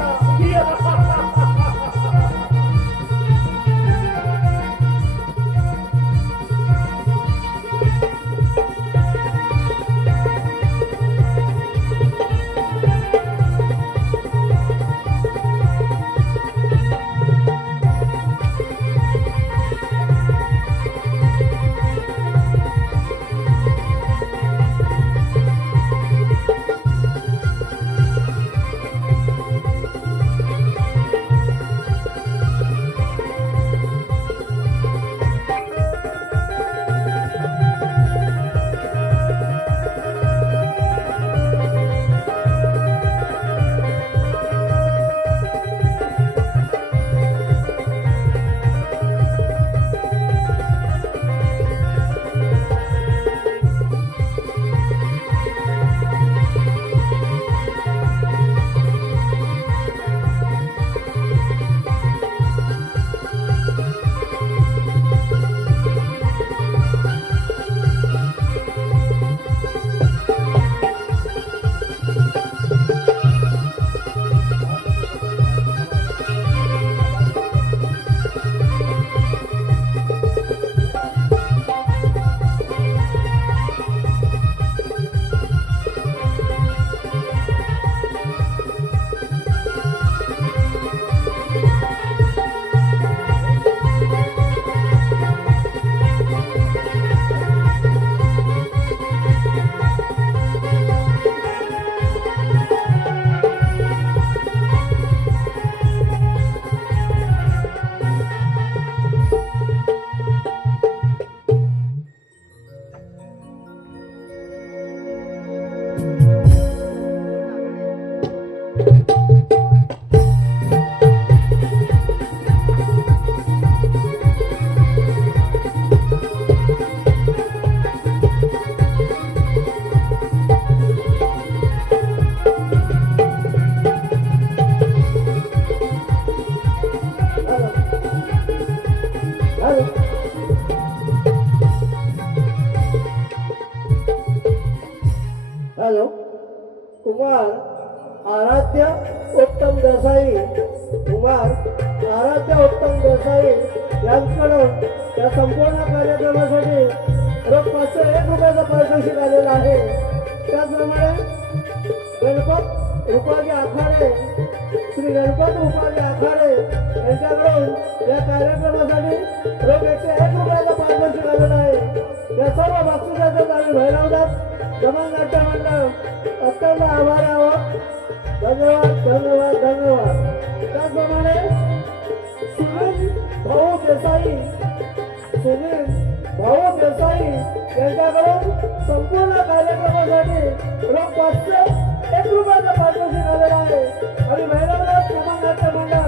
हॅलो, कुमार आराध्य उत्तम देसाई, कुमार आराध्य उत्तम देसाई यांच्याकडून या संपूर्ण कार्यक्रमासाठी रोख 501 रुपयाचा पारितोषिक आलेला आहे. त्याचप्रमाणे गणपत रुपये उपाधी आखाडे यांच्याकडून या कार्यक्रमासाठी रोख 101 रुपयाचा पारितोषिक आलेला आहे. या सर्व बक्षिसाचं आम्ही भैरवनाथ जमान नाट्य मंडळ अत्यंत आभारी आहोत. धन्यवाद धन्यवाद धन्यवाद. त्याचप्रमाणे सुनील भाऊ देसाई यांच्याकडून संपूर्ण कार्यक्रमासाठी रोख 501 रुपयाचा पारितोषिक आलेला आहे. आणि भैरवनाथ जमान नाट्य मंडळ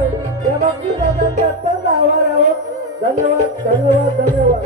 या बक्षिसासाठी अत्यंत आभारी आहोत. धन्यवाद धन्यवाद धन्यवाद.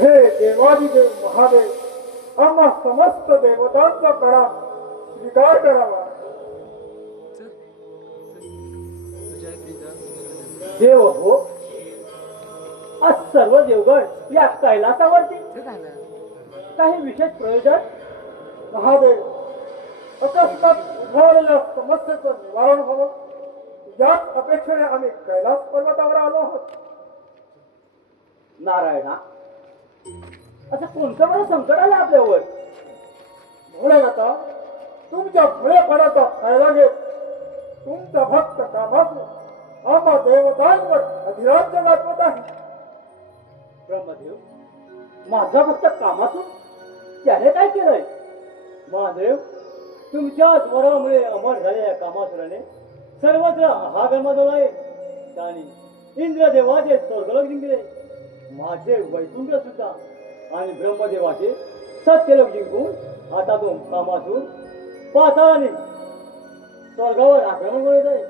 हे देवादिदेव महादेव आम्हा समस्त देवतांचा प्रणाम स्वीकार करावा. देव हो, आज सर्व देवगण या कैलासावरती काही विशेष प्रयोजन? महादेव, अकस्मात उद्भवलेल्या समस्येचं निवारण व्हावं याच अपेक्षेने आम्ही कैलास पर्वतावर आलो आहोत. नारायणा, असं कोणतं बरं संकट आलं आपल्यावर? म्हणून आता तुमच्या भोळेपणाचा फायदा घेत तुमचा भक्त कामातून आम्हा देवतांवर अधिराज्य गाठवत आहे. ब्रह्मदेव, माझा भक्त कामातून त्याने काय केलंय? महादेव, तुमच्याच वरामुळे अमर झालेल्या कामासुराने सर्वत्र हागल माजवलाय. आणि इंद्रदेवाचे स्वर्गलोक जिंकले, माझे वैकुंठ सुद्धा आणि ब्रह्मदेवाचे सत्यलोक जिंकून आता तो कामासूर पाताळाने स्वर्गावर आक्रमण करत आहे.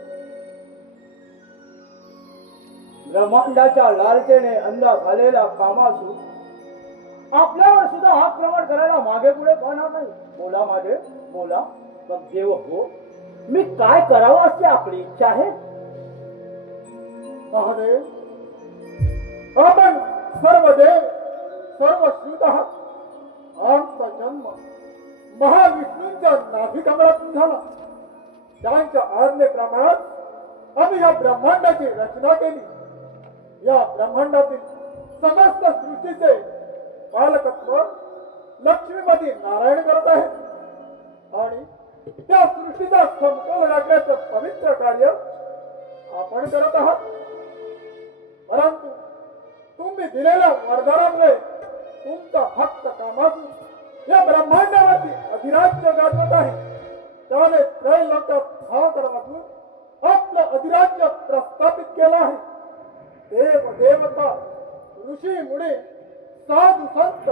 ब्रह्मांडाच्या लालसेने अंध झालेला कामासूर आपल्यावर सुद्धा आक्रमण करायला मागे पुढे पाहणार नाही. बोला माझे बोला. मग देव हो, मी काय करावं अशी आपली इच्छा आहे? महादेव, आपण सर्व देव सर्व श्रुत आहात. आमचा जन्म महाविष्णूंच्या नाभी कमळातून झाला. त्यांच्या आज्ञेप्रमाणे आम्ही या ब्रह्मांडाची रचना केली. या ब्रह्मांडातील समस्त सृष्टीचे पालकत्व लक्ष्मीपती नारायण करत आहेत आणि त्या सृष्टीचा समतोल राखण्याचं पवित्र कार्य आपण करत आहात. परंतु तुम्ही दिलेल्या वरदानामुळे तुमचा भक्त कामातून या ब्रह्मांडावरती अधिराज्य गाजवत आहे. त्याने त्रैलोक्यात सागर वाजवून आपलं अधिराज्य प्रस्थापित केलं आहे. देव देवता ऋषी मुनी साधू संत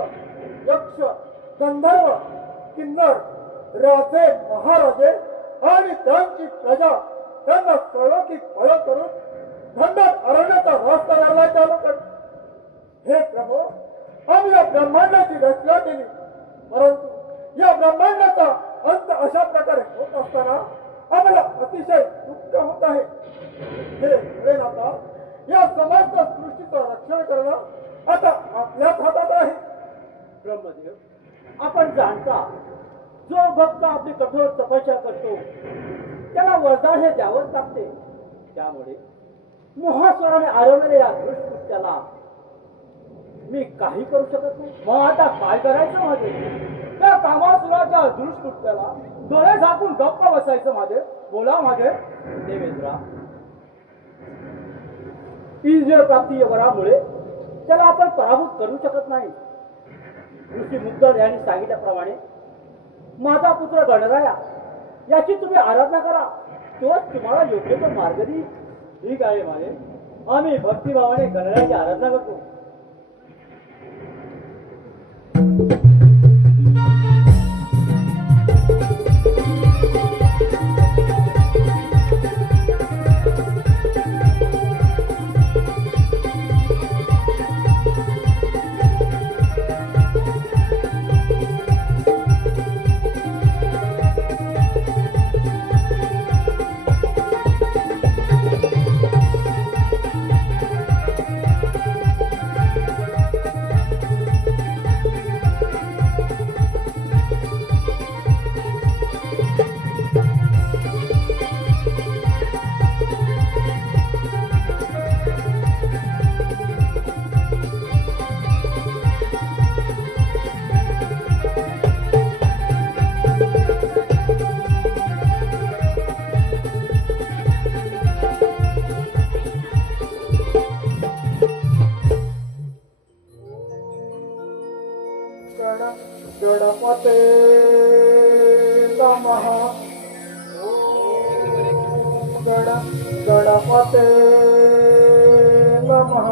यक्ष गंधर्व किन्नर राजे महाराजे आणि त्यांची प्रजा त्यांना कळो की पळ करून खंडात अरण्याचा रस्ता धरला चालू. हे प्रभू, आम्ही या ब्रह्मांडाची रचना केली, परंतु या ब्रह्मांडाचा अंत अशा प्रकारे होत असताना आम्हाला अतिशय दुःख होत आहे. हे भोलेनाथा, या समस्त सृष्टीचं रक्षण करणं आता आपल्याच हातात आहे. ब्रह्मदेव, आपण जाणता जो भक्त आपली कठोर तपस्या करतो त्याला वरदान हे द्यावंच लागते. त्यामुळे मोहास्वराने आरवलेल्या या दुष्कृत्याला मी काही करू शकत नाही. मग आता काय करायचं माझे? त्या कामासुराच्या दुष्कृत्याला डोळे झाकून गप्प बसायचं माझे? बोला माझे देवेंद्रा. इंद्रिय प्राप्ती वरामुळे त्याला आपण पराभूत करू शकत नाही. ऋषी मुद्गल यांनी सांगितल्याप्रमाणे माझा पुत्र गणराया याची तुम्ही आराधना करा, तोच तुम्हाला योग्य तो मार्ग देईल. ठीक आहे माझे, आम्ही भक्तिभावाने गणरायाची आराधना करतो. गण गणपते नमः ओम गण गणपते नमः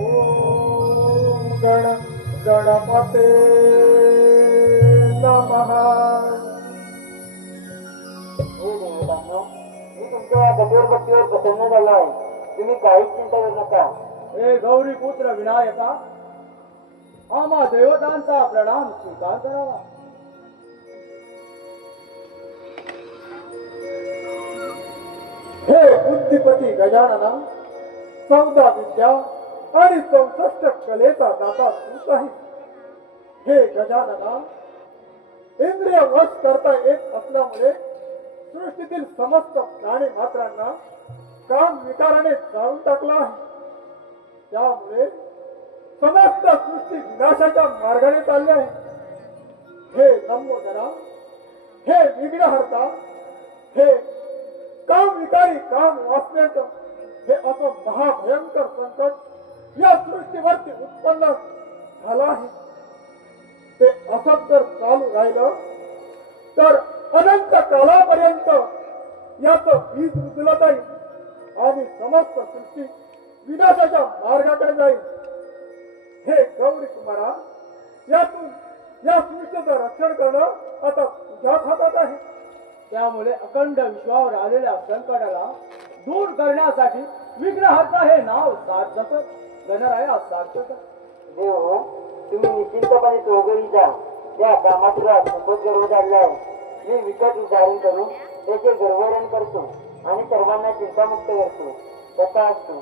ओम गण गणपते नमः. मी तुमच्या कठोर भक्तीवर प्रसन्न झालो आहे. तुम्ही काहीच चिंता करू नका. हे गौरी पुत्र विनायका, आम्हा देवतांचा प्रणाम स्वीकार करावा. हे बुद्धिपती गजानना, 14 विद्या आणि 64 कलेचा दाता तूच आहे. हे गजानना, इंद्रिय वश करता येत असल्यामुळे सृष्टीतील समस्त प्राणी मात्रांना काम विकाराने जाळून टाकला आहे. त्यामुळे समस्त सृष्टी विनाशाच्या मार्गाने चालली आहे. हे नमोदरा, हे विघ्नहर्ता, हे काम विकारी काम वाचण्याचं हे असं महाभयंकर संकट या सृष्टीवरती उत्पन्न झालं आहे. ते असंच जर चालू राहिलं तर अनंत कालापर्यंत याचं बीज रुजलं जाईल आणि समस्त सृष्टी विनाशाच्या मार्गाकडे जाईल. हे गौरी कुमारा, यातून या सृष्टीचं रक्षण करणं आता तुझ्याच हातात आहे. त्यामुळे अखंड विश्वावर आलेल्या संकटाला दूर करण्यासाठी विघ्नहर्ता हे नाव सार्थक गणराया सार्थक. देव, तुम्ही निश्चिंतपणे चौघडी जा. त्या कामातुला खूपच गर्व झालेला आहे. मी विकट धारण करून त्याचे गर्वरण करतो आणि सर्वांना चिंतामुक्त करतो. तसा असतो.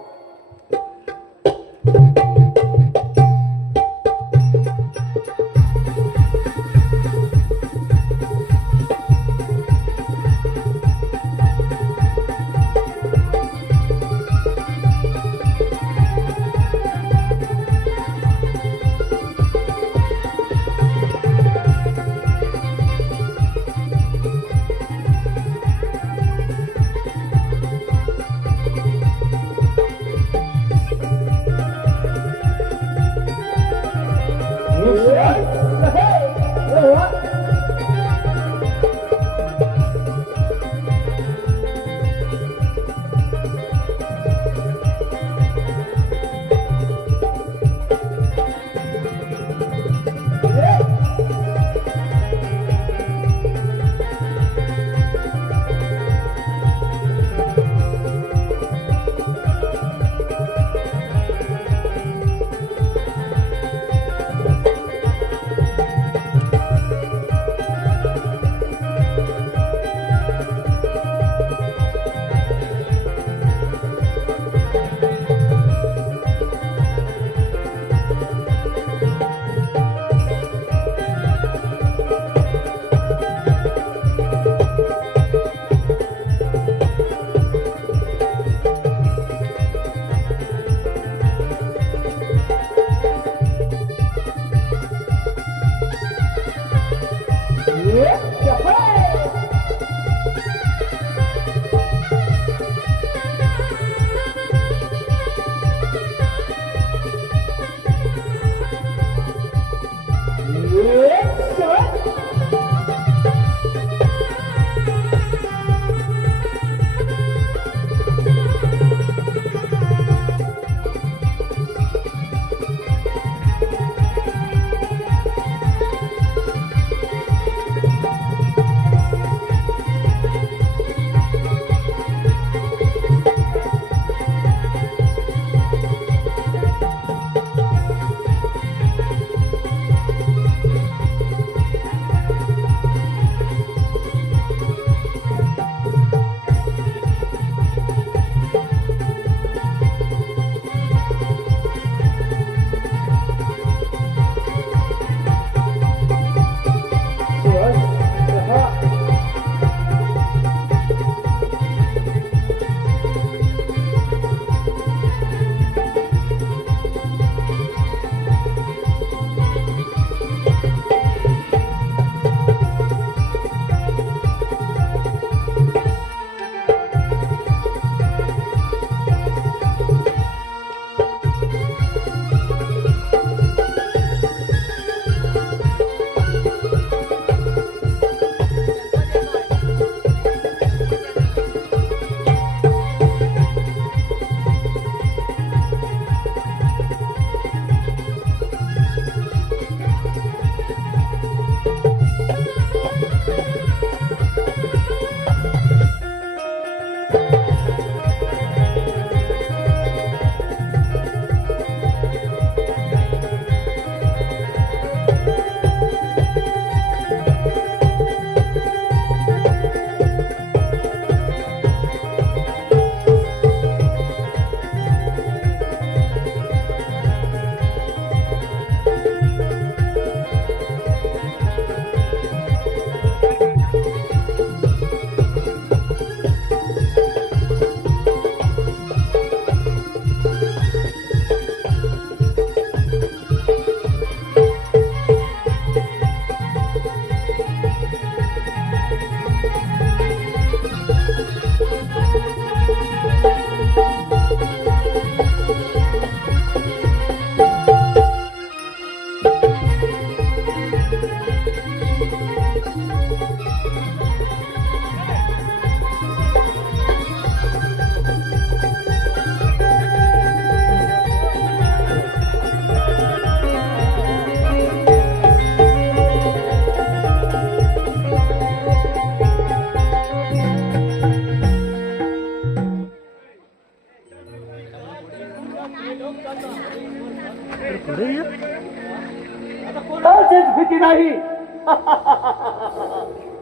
आता कोणाचीच भीती नाही.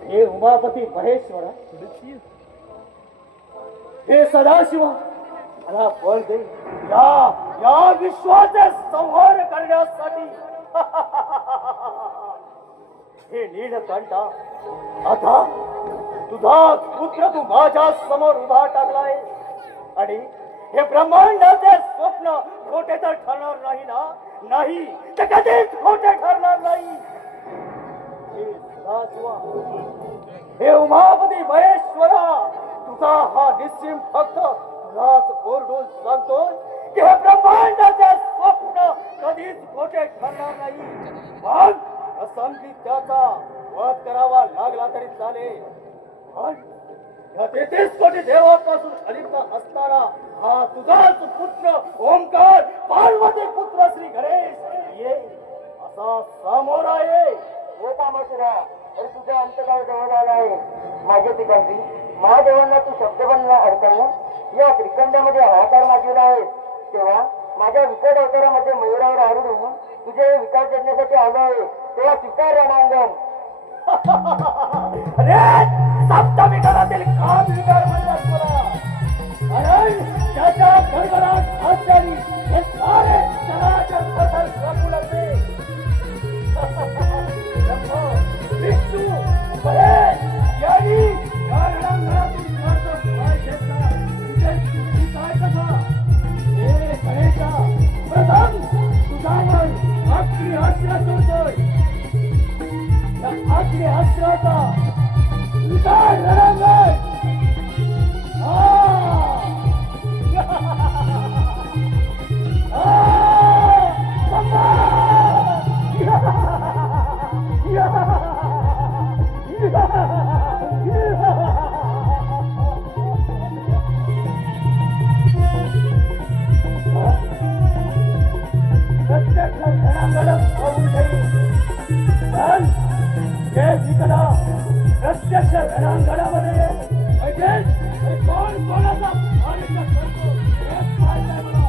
हे उमापती महेश्वरा, हे सदाशिवा, मला बळ दे या या विश्वाचे संहार करण्यासाठी. हे नीलकंठा, आता तुझा पुत्र तू माझ्या समोर उभा टाकलाय आणि हे ब्रह्मांडाचे स्वप्न खोटे तर ठरणार नाही ना? नाही, ते कधीच खोटे ठरणार नाही. हे सदाशिवा, हे उमापती महेश्वरा, तुझा हा निश्चिम फक्त तुलाच ओरडून सांगतोय की हे ब्रह्मांडाचे स्वप्न कधीच खोटे ठरणार नाही. मग असंख्य त्याचा वध करावा लागला तरी चालेल. पण या 33 कोटी देवापासून अलिप्त असणारा हा तुझाच पुत्र ओंकार, पार्वती पुत्र श्री गणेश ये असा समोर आहे. हो कामासुरा, तर तुझा अंतकाळ जवळ आला आहे. माझे पिताजी, महादेवांना तू शब्दबंध अडकवून या त्रिकंडामध्ये हाहाकार माजविला आहे. तेव्हा माझ्या विकट अवतारामध्ये मयुरावर आरूढ तुझे विकार करण्यासाठी आलो आहे. तेव्हा स्वीकार रणांगण. अरे सप्तविकारातील काम विकार म्हणतात मला. कारण त्याच्या गडगडाट हास्याने हे सारे चराचर पदार्थ कापू लागले. ब्रह्मा, विष्णू, महेश यांनी या रणांगणातून स्वार्थ पाय घेतला. तुझी काय कथा? हे गणेशा, प्रथम तुझ्यावर अग्नी अस्त्र सोडतोय. या अग्नि अस्त्राचा विकार रणांगण. प्रत्यक्ष रणांगणात पाहून ठेवी. पण हे विकला प्रत्यक्ष रणांगणामध्ये म्हणजे कोण कोणाचा आयुष्य करतो हे पाहायचंय मला.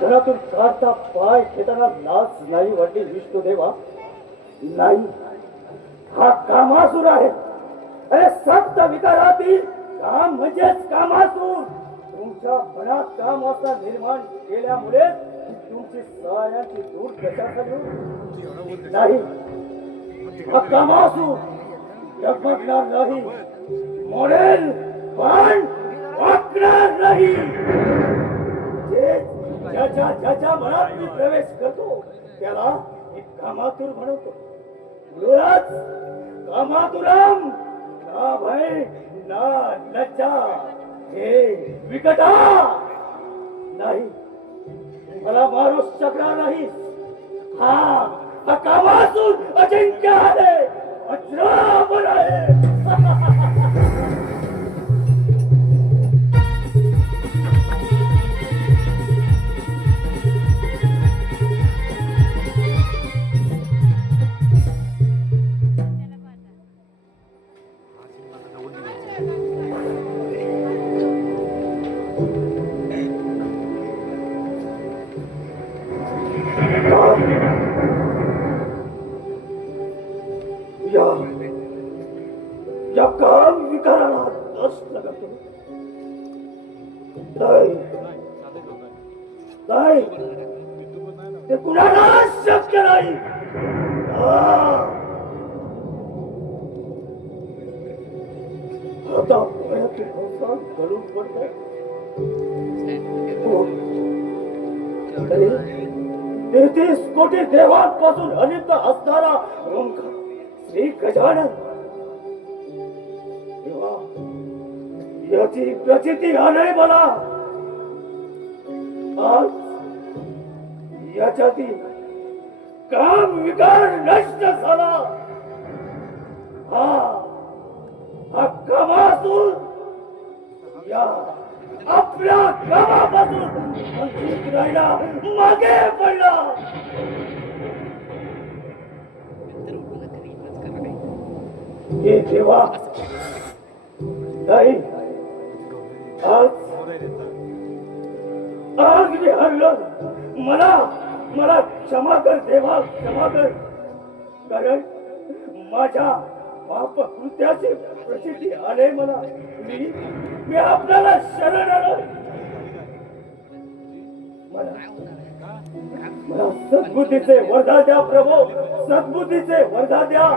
घरातून काढता पाय घेताना लाज नाही वाटली विष्णुदेवा? नाही, हा कामासूर आहे. अरे सप्त विकारातील काम म्हणजेच कामासूर. तुमच्या मनात काम असा निर्माण केल्यामुळे तुमची साऱ्यांची दूर कशा झाली? नाही, हा कामासूर डगमगणार नाही, मोडेल पण वाकणार नाही. ज्याच्या ज्याच्या मनात मी प्रवेश करतो त्याला एक कामातुर म्हणतो. मुळात कामातुरम ना भय ना लज्जा. हे विकटा नाही, मला मारू शकणार नाही. हा कामातुर अजिंक्य आहे, अजरामर आहे. या काम विकाराला दस लागतो. नाही, ते कुणाला शक्य नाही. आता गळून पडत तरी 33 कोटी देवांपासून अलिप्त असणारा ओंकार श्री गजानन देवा, याची प्रचिती आलंय मला. आज याच्यातील काम विकार नष्ट झाला. हा कामातून या आपल्या कामापासून वंचित राहिला, मागे पडला. हे देवा, ताई, आज मी हरलो. मला क्षमा कर देवा, क्षमा कर. कारण माझ्या पाप कृत्याची प्रसिद्धी आले मला. मी आपल्याला शरण आलो. मला सद्बुद्धीचे वरदा द्या प्रभू, सद्बुद्धीचे वरदा द्या.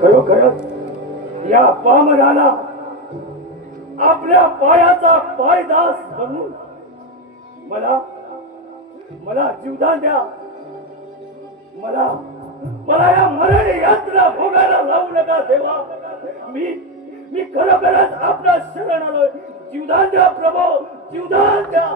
खरोखरच या पामराला आपल्या पायाचा पायदास बनवून मला जीवदान द्या. मला या मरण यात्रा भोगायला लावू नका देवा. मी खरोखरच आपल्या शरण आलोय. जीवदान द्या प्रभू, जीवदान द्या.